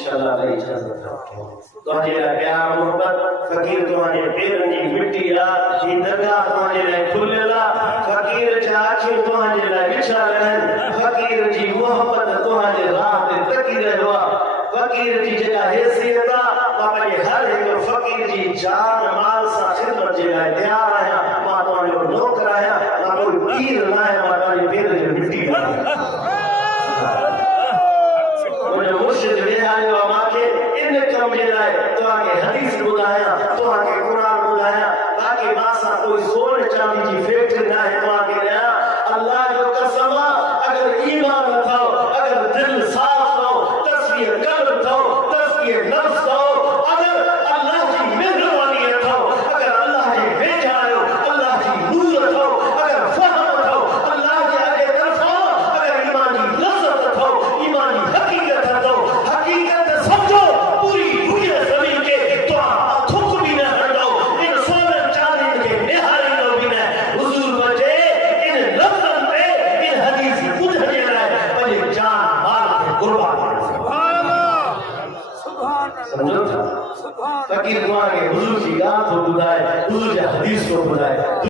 इंशाअल्लाह मेरी इजाजत तुहांजे लाइ प्यार मोहब्बत फकीर तुहांजे पेरनि जी मिट्टी आहे ही दरगाह तुहांजे लाइ खुलियल आहे फकीर जा अखियूं तुहांजे लाइ विछायल आहिनि फकीर जी मोहब्बत तुहांजे राह ते तकी रहियो आहे फकीर जी जेका हैसियत आहे मां पंहिंजे हर हिकु फकीर जी जान माल सां ख़िदमत जे लाइ तयारु आहियां मां तुहांजो नौकर आहियां मां कोई पीर न आहियां मां तुहांजे पेर जी मिट्टी मुंहिंजो मुर्शिद वेहारियो आहे मूंखे इन कम जे लाइ तव्हांखे हदीस ॿुधायां तव्हांखे क़ुर ॿुधायां ताकी मां सां कोई सोन चांदी जी फैक्ट्री न आहे तव्हांखे ॾियां अल्लाह जो कसम अगर ईमान अथव अगर दिल साफ़ अथव तस्वीर कल्ब अथव तस्वीर नफ्स अथव अगर अल्लाह जी मेहरबानी अथव अगर अल्लाह जे वेझा आहियो अल्लाह जी नूर अथव अगर फ़हम अथव अल्लाह जे अॻे तरफ़ां अगर ईमान जी लज़्ज़त अथव ईमान जी हक़ीक़त अथव हक़ीक़त समझो पूरी दुनिया ज़मीन के तव्हां थुक बि न हणंदव इन सोन चांदी खे निहारींदव बि न हुज़ूर बचे इन लफ़्ज़नि ते इन हदीस ॿुधण जे लाइ पंहिंजे जान माल खे क़ुर्बान समझो था फकीर तव्हांखे हुज़ूर जी ॻाल्हि थो ॿुधाए हुज़ूर जा हदीस थो ॿुधाए